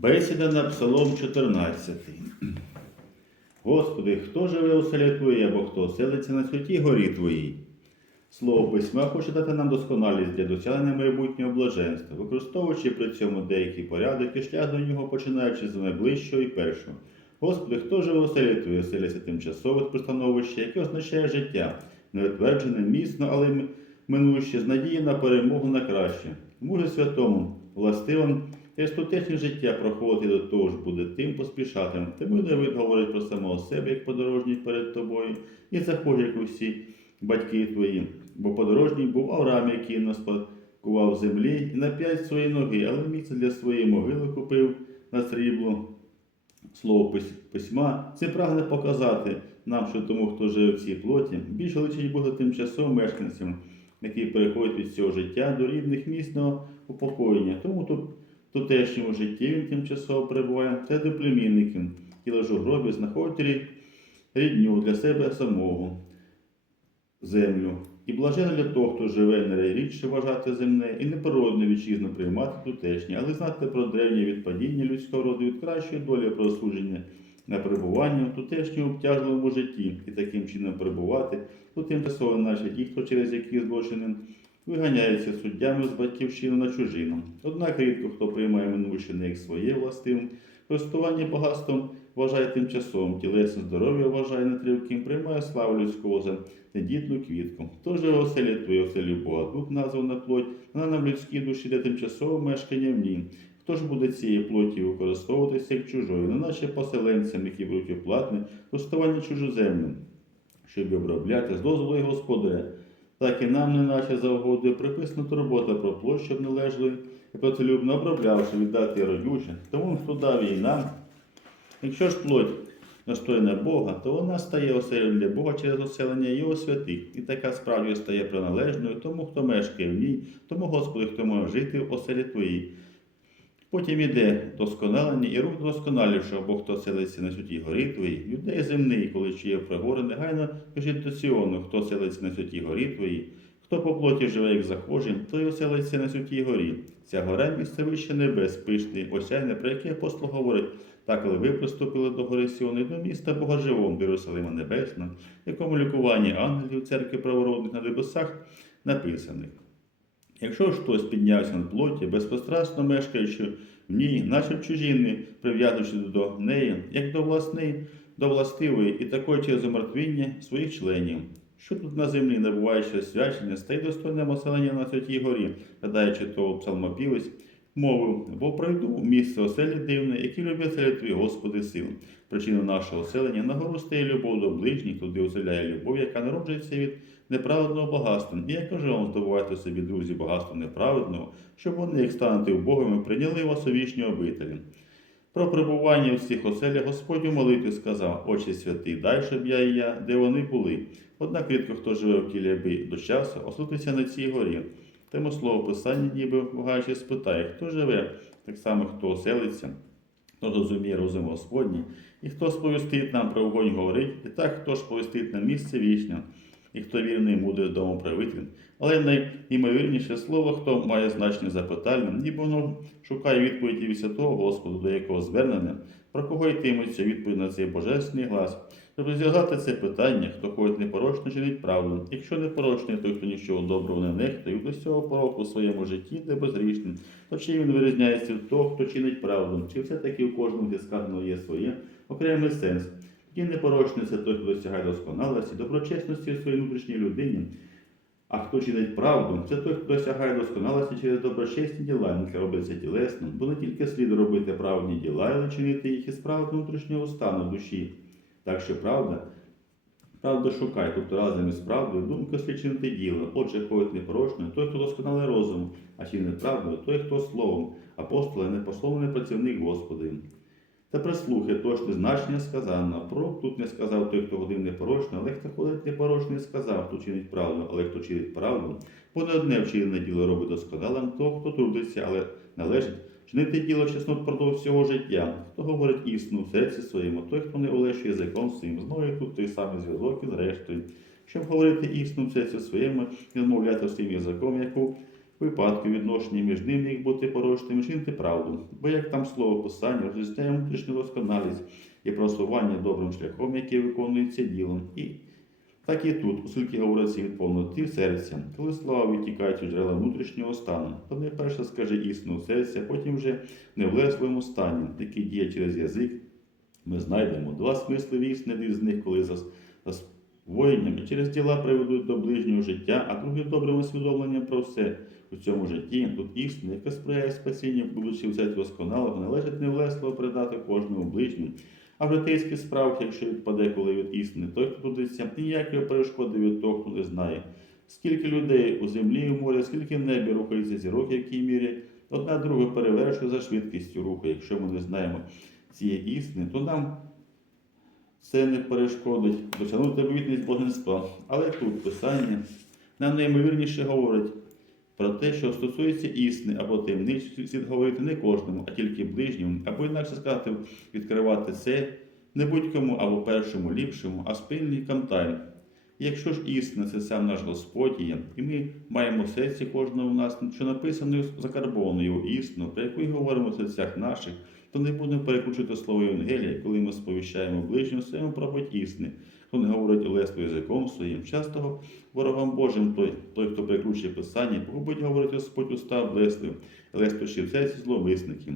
Бесіда на Псалом 14. Господи, хто живе у селі Твоїй, або хто селиться на святій горі Твоїй? Слово письма хоче дати нам досконалість для досягнення майбутнього блаженства, використовуючи при цьому деякий порядок і шлях до нього, починаючи з найближчого і першого. Господи, хто живе у селі Твоїй, селиться тимчасове пристановище, яке означає життя, неутверджене, міцно, але минуще, з надією на перемогу на краще. Мужу святому, властивим, Естетичне життя проходити до того ж буде тим поспішатим. Тому Давид говорить про самого себе, як подорожній перед тобою, і захожий, як усі батьки твої. Бо подорожній був Авраам, який наспадкував землі, і на п'ять свої ноги, але місце для своєї могили купив на срібло. Слово письма, це прагне показати нам, що тому, хто живе в цій плоті, більше личить бути тимчасовим мешканцям, які переходять від цього життя до рідних місного упокоєння. Тому тут тутешньому житті він тимчасово перебуває, це до племінників, і лежу гробі, знаходить рід- рідню для себе самого землю. І блажено для того, хто живе не рідше вважати земне, і непородне вітчизну приймати тутешнє, але знати про древнє відпадіння людського роду від кращої долі про служення на перебування в тутешньому обтяжливому житті і таким чином перебувати у тимчасово, наче ті, хто через які злочини виганяється суддями з батьківщини на чужину. Однак рідко хто приймає минувщини як своє властивим, користування багатством вважає тимчасовим, тілесне здоров'я вважає нетривким, приймає славу людського за недітну квітку. У селі твоє, у селі Бога, дух названа плоть, вона нам людській душі для тимчасового мешкання в ній. Хто ж буде цієї плоті використовуватися як чужою, неначе поселенцям, які беруть оплатне, користування чужоземним, щоб обробляти з дозволу господаря, так і нам, неначе за угодою, приписана турбота про площу, щоб і працелюбно оброблявши, віддати родюче. Тому хто дав війна. Якщо ж плоть настойна Бога, то вона стає оселею для Бога через оселення Його святих, і така справді стає приналежною тому, хто мешкає в ній, тому, Господи, хто може жити в оселі Твоїй. Потім іде досконалення і рух досконалішого, бо хто селиться на святій горі твоїй, юдей земний, коли чиє пригори, негайно біжить до Сіону, хто селиться на святій горі твоїй, хто по плоті живе, як захожий, той оселиться на святій горі. Ця гора місце вище небес, пишний, осяйне, про яке апостол говорить, так, коли ви приступили до гори Сіони, до міста Бога живого, до Єрусалима Небесного, якому лікуванні ангелів церкви правородних на небесах написаних. Якщо ж хтось піднявся на плоті, безпострастно мешкаючи в ній, наче в прив'язуючи до неї, як до власної, до властивої і такої через умертвіння своїх членів. Що тут на землі набуваючи свячення, стає достойне населення на святій горі, гадаючи того псалмопівець, мовив, бо пройду в місце оселі дивне, які люблять селі твої Господи сил. Причина нашого оселення на гору стає любов до ближніх, туди оселяє любов, яка народжується від неправедного багатства. І я кажу вам, здобувайте собі, друзі, багатство неправедного, щоб вони, як станете убогими, прийняли вас у вічні обителі. Про перебування в цих оселях Господь у молитві сказав, Отче святий, дай, щоб я і я, де вони були. Однак рідко хто живе в аби до часу, ослутиться на цій горі. Тому слово Писання, ніби вагаючи, спитає, хто живе, так само хто оселиться, хто розуміє розум Господній, і хто сповістить нам про вогонь говорить, і так хто ж сповістить нам місце вічне, і хто вірний буде дому правитель. Але найімовірніше слово, хто має значне запитання, ніби воно шукає відповіді від святого Господу, до якого звернення, про кого йтиметься відповідь на цей божественний глас. Щоб розв'язати це питання, хто ходить непорочно, чинить правду. Якщо непорочний, той, хто нічого доброго не нехтує, до цього пороку у своєму житті, де безгрішним, то чи він вирізняється від того, хто чинить правду, чи все-таки у кожному сказаного є своє окремий сенс. Тоді непорочний це той, хто досягає досконалості, доброчесності у своїй внутрішній людині. А хто чинить правду, це той, хто досягає досконалості через доброчесні діла, не робиться тілесно, бо не тільки слід робити праведні діла, але чинити їх із прав внутрішнього стану душі. Так що правда, правда шукай, тобто разом із правдою, думка слід чинити діло. Отже, ходить непорочно, той, хто досконалий розумом, а чинить правду, той, хто словом, апостола, непословний працівник Господи. Та прислухай точне значення сказано. Пророк тут не сказав той, хто ходив непорочно, але хто ходить непорочно, не сказав, хто чинить правду, але хто чинить правду. Бо не одне вчинене діло робить досконалим того, хто трудиться, але належить чинити діло чесно впродовж всього життя. Хто говорить істину в серці своєму, той, хто не олешує язиком своїм, знову тут той самий зв'язок із рештою. Щоб говорити істину в серці своєму і розмовляти своїм язиком, яку випадки відношення між ними їх бути порочним, чинити правду. Бо як там слово писання, розрізняє внутрішню досконалість і просування добрим шляхом, який виконується ділом. І так і тут, оскільки говориться від повноти серця, коли слова витікають у джерела внутрішнього стану, то найперше скаже істину серця, потім вже не в лесовому стані, який діє через язик, ми знайдемо два смисли істини, один з них, коли зас- засвоєнням і через діла приведуть до ближнього життя, а другий добрим усвідомленням про все у цьому житті. Тут істина, яка сприяє спасінню, будучи все досконалого, належить не влесливо передати кожному ближньому. А в житейських справах, якщо відпаде коли від істини, той, хто трудиться, ніякої перешкоди від того, хто не знає. Скільки людей у землі і в морі, скільки в небі рухається зірок, в якій мірі, одна друга перевершує за швидкістю руху. Якщо ми не знаємо цієї істини, то нам це не перешкодить досягнути вітність божества. Але тут писання нам найімовірніше говорить про те, що стосується істини або таємниць, слід говорити не кожному, а тільки ближньому, або інакше сказати, відкривати це не будь-кому або першому ліпшому, а спільникам тайн. Якщо ж істина це сам наш Господь є, і ми маємо серці кожного в нас, що написано закарбовано його істину, про яку й говоримо в серцях наших, то не будемо перекручувати слово Євангелія, коли ми сповіщаємо ближньому своєму проповідь істини. Хто не говорить лесто язиком своїм, часто ворогам Божим той, той, хто перекручує писання, погубить говорить Господь уста блеслив, лестощі в серці зловисників.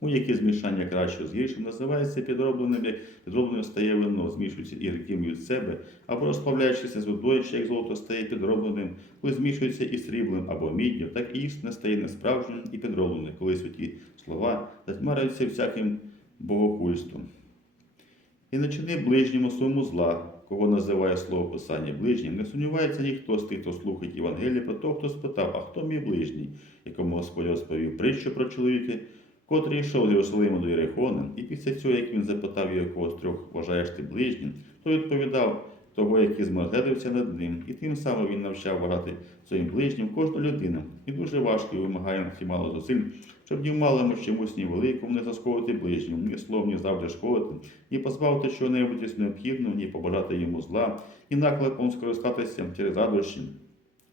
У які змішання кращого з гіршим називається підробленим, як підробленим стає вино, змішується і гріким від себе, або розплавляючися з водою, ще як золото стає підробленим, коли змішується і сріблем або міддю, так і істина стає несправжнім і підробленим, коли святі слова затьмарюються всяким богохульством. І не чини ближньому своєму зла, кого називає слово Писання ближнім, не сумнівається ніхто з тих, хто слухає Євангелія про того, хто спитав, а хто мій ближній, якому Господь розповів притчу про чоловіка, котрий йшов з Єрусалиму до Єрихона, і після цього, як він запитав його, кого з трьох вважаєш ти ближнім, то відповідав того, який змаргедився над ним, і тим самим він навчав вважати своїм ближнім кожну людину. І дуже важко і вимагає чимало зусиль, щоб ні в малому чомусь ні великому не засковувати ближньому, ні словом, ні завжди шкодити, ні позбавити чого-небудь із необхідного, ні побажати йому зла, і наклепом скористатися через радощі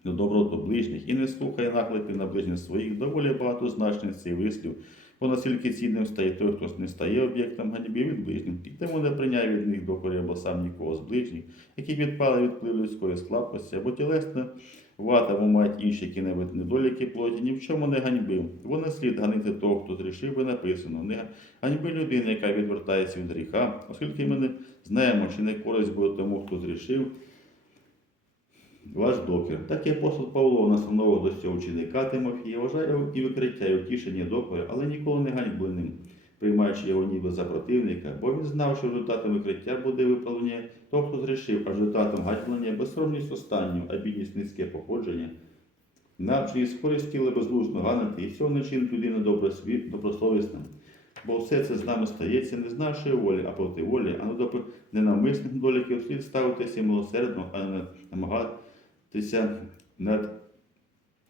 до доброту ближніх, і не слухає наклепів на ближніх своїх, доволі багатозначний цей вислів, бо наскільки цінним стає той, хто не стає об'єктом ганьби від ближніх, і тому не прийняє від них докорі або сам нікого з ближніх, які відпали від вплив людської слабкості, або тілесне вата, або мають інші які-небудь недоліки плоті, ні в чому не ганьбив. Бо не слід ганити того, хто зрішив, би написано. Не ганьби людини, яка відвертається від гріха, оскільки ми не знаємо, чи не користь буде тому, хто зрішив, ваш докір. Так і апостол Павло настановив до цього ученика Тимофія, вважає і викриття, і утішення докоря, але ніколи не ганьбленим, приймаючи його ніби за противника, бо він знав, що результатом викриття буде виправлення того, хто зрішив, а результатом ганьблення безсоромність останню, а бідність низьке походження. Навчені скорість тіла безлужно ганити, і всього людину добросвіт, добросовісним. Бо все це з нами стається не з нашої волі, а проти волі, а не до ненавмисних доліків слід ставитися милосердно, а не намагатися над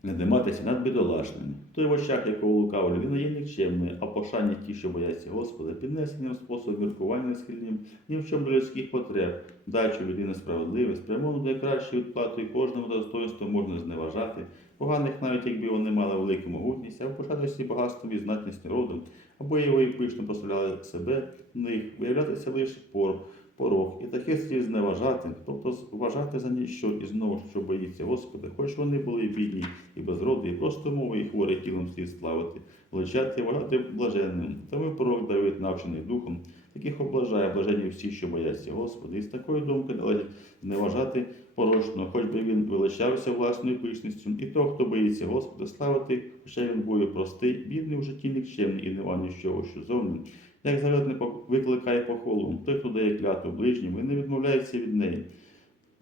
не диматися над бідолашними. Той в очах, якого лукава людина, є нікчемною, а пошання ті, що бояться Господа, піднесенням способом міркування схильним ні в чому до людських потреб, дачу людини справедливість, спрямовано для кращої відплати, і кожному достоинству можна зневажати, поганих, навіть якби вони мали велику могутність, а пишатися багатством і знатністю родом, або його і пишно прославляли себе, в них виявлятися лише пор, порог, і таких слід зневажати, тобто вважати за ніщо і знову що боїться Господа, хоч вони були бідні і безроді, і просто мови і хворі тілом слід славити, величати і вважати блаженним. Тому пророк Давид, навчений духом, таких облажає блажені всі, що бояться Господа, і з такої думки належить зневажати порочно, хоч би він величався власною пишністю, і того, хто боїться Господа, славити, хоча він бою простий, бідний в житті нікчемний і не нічого, що зовні. Як завет не викликає похвалу, той, хто дає клятву ближньому, і не відмовляється від неї.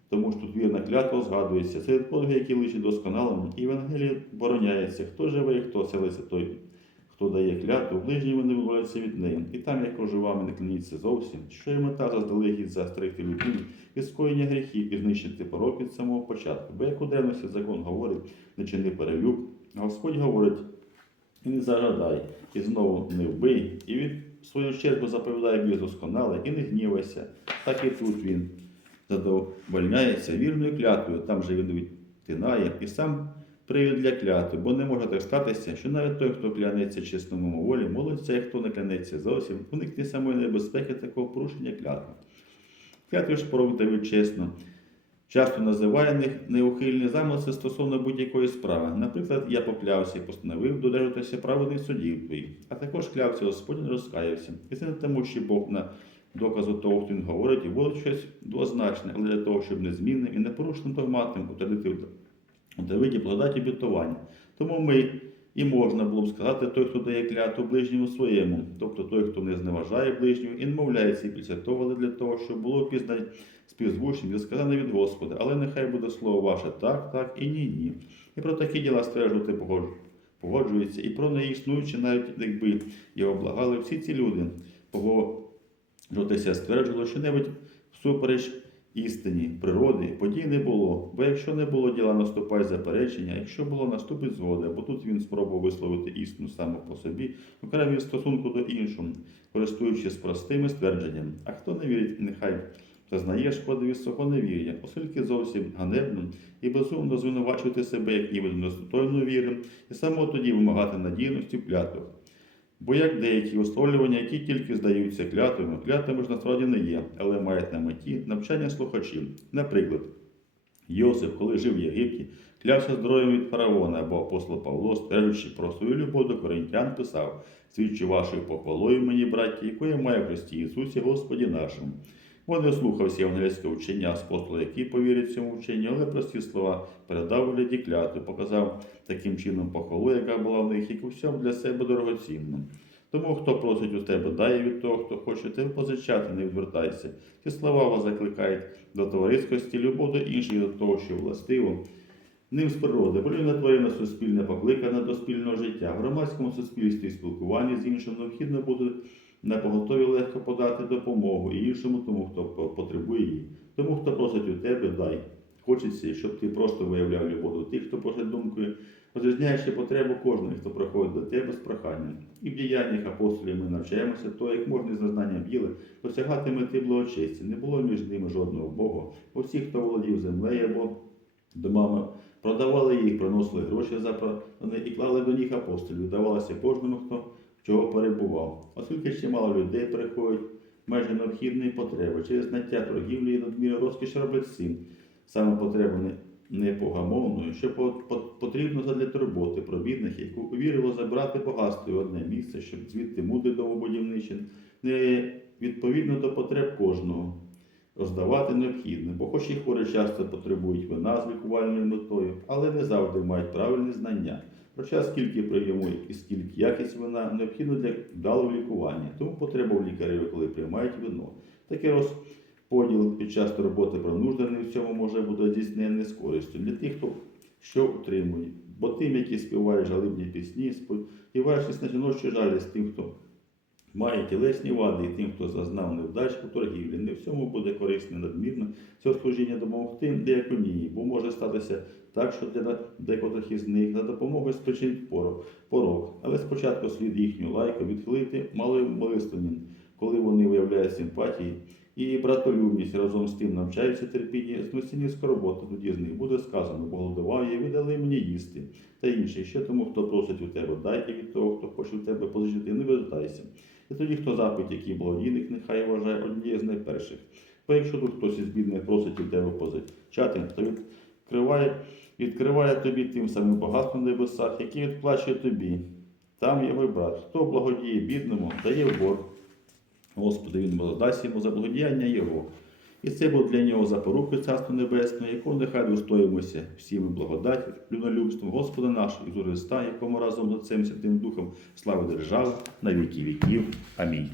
Тому що тут вірна клятва згадується. Серед подвиг, які личить досконалим, і Євангеліє бороняється, хто живе, і хто селиться той, хто дає клятву, ближньому не відмовляється від неї. І там, як оживами, не клініться зовсім, що є мета заздалегідь застригти людину від скоєння гріхів і знищити порок від самого початку. Бо як у древності закон говорить, не чини перелюб, а Господь говорить, і не загадай, і знову не вбий, і від свою чергу заповідає більш досконале, і не гнівайся. Так і тут він задовольняється вірною клятвою, там же він відтинає і сам привід для клятви, бо не може так статися, що навіть той, хто клянеться чесному мимоволі, молиться, як хто не клянеться зовсім, уникне самої небезпеки такого порушення клятви. Клятви ж порушують чесно. Часто називає них неухильні замисли стосовно будь-якої справи. Наприклад, я поклявся і постановив додержатися праведних судів твоїх, а також клявся Господь розкаявся. І це не тому, що Бог на доказу того, хто він говорить, і буде щось двозначне, але для того, щоб незмінним і непорушним догматом утвердити у Давиді благодаті обітування. Тому ми і можна було б сказати той, хто дає клятву ближньому своєму, тобто той, хто не зневажає ближнього і не мовляється і після для того, щоб було пізнано співзвучним і сказане від Господа, але нехай буде слово ваше так, так і ні, ні. І про такі діла стверджувати погоджується, і про неіснуючі, навіть якби його благали всі ці люди, погоджуватися стверджувало, що небудь всупереч істині, природи, подій не було. Бо якщо не було діла, наступає заперечення, якщо було, наступить згода, бо тут він спробував висловити істину саме по собі, окремі стосунку до іншого, користуючись простими ствердженнями. А хто не вірить, нехай зазнає шкоди від свого невір'я, оскільки зовсім ганебно і безумно звинувачувати себе як ніби недостойно віри, і саме тоді вимагати надійності в клятвах. Бо як деякі висловлювання, які тільки здаються клятвами, клятвами ж насправді не є, але мають на меті навчання слухачів. Наприклад, Йосип, коли жив в Єгипті, клявся здоров'ям від фараона, або апостол Павло, стежучи про свою любов до коринтян, писав: свідчу вашою похвалою мені, браття, яку я маю в Христі Ісусі, Господі нашому. Бо не слухався євангельського вчення апостола, який повірить цьому вченню, але прості слова передав у гляді клятви, показав таким чином похвалу, яка була в них, у всьому для себе дорогоцінно. Тому, хто просить у тебе, дай від того, хто хоче тебе позичати, не відвертайся. Ці слова вас закликають до товариськості, любов до інших, до того, що властиво. Ним з природи, бо людина тварина суспільне покликана до спільного життя. В громадському суспільстві і спілкуванні з іншим необхідно буде на поготові легко подати допомогу і іншому тому, хто потребує її. Тому, хто просить у тебе, дай. Хочеться, щоб ти просто виявляв любов до тих, хто просить думкою, розрізняючи потребу кожного, хто приходить до тебе з проханням. І в діяннях апостолів ми навчаємося то, як можна з знанням діла досягати мети благочесті. Не було між ними жодного Бога. Бо всі, хто володів землею або домами, продавали їх, приносили гроші за і клали до них апостолів. Давалося кожному, хто чого перебував. Оскільки чимало людей приходять майже необхідної потреби через знаття торгівлі і надміру розкіш роблять всім. Саме потребу не, не що по, по, потрібно задля турботи про бідних, яку увірило забрати багатство в одне місце, щоб звідти мудрий домобудівничин, не відповідно до потреб кожного. Роздавати необхідно, бо хоч і хворі часто потребують вина з лікувальною метою, але не завжди мають правильні знання. Хоча скільки прийому і скільки якість вина необхідно для вдалого лікування. Тому потреба в лікарів, коли приймають вино. Такий розподіл під час роботи пронуждений в цьому може бути здійснений з користю для тих, хто що утримує. Бо тим, які співають жалібні пісні, сподіваючись на жіночу жалість тим, хто має тілесні вади, і тим, хто зазнав невдач у торгівлі, не всьому буде корисне надмірно цього служіння допомогти деяконії, бо може статися так, що для декотрих із них за допомогою спричинить порок. Але спочатку слід їхню лайку відхилити малим милостиням, коли вони виявляють симпатії і братолюбність разом з тим навчаються терпінні, зносінні скорботи, тоді з них буде сказано, голодував я і ви дали мені їсти. Та інше, ще тому, хто просить у тебе, дай і від того, хто хоче у тебе позичити, не вертайся. І тоді, хто запит, який благодійник, нехай вважає однією з найперших. Бо якщо тут хтось із бідних просить у тебе позичати, то відкриває, відкриває тобі тим самим багатством в небесах, який відплачує тобі. Там його брат. Хто благодіє бідному, дає в борг. Господи, він дасть йому за благодіяння Його. І це був для нього запорукою Царства Небесного, якого нехай достоїмося всіми благодаті, людолюбством Господа нашого Ісуса Христа, якому разом з Отцем Святим Духом слава держави на віки віків. Амінь.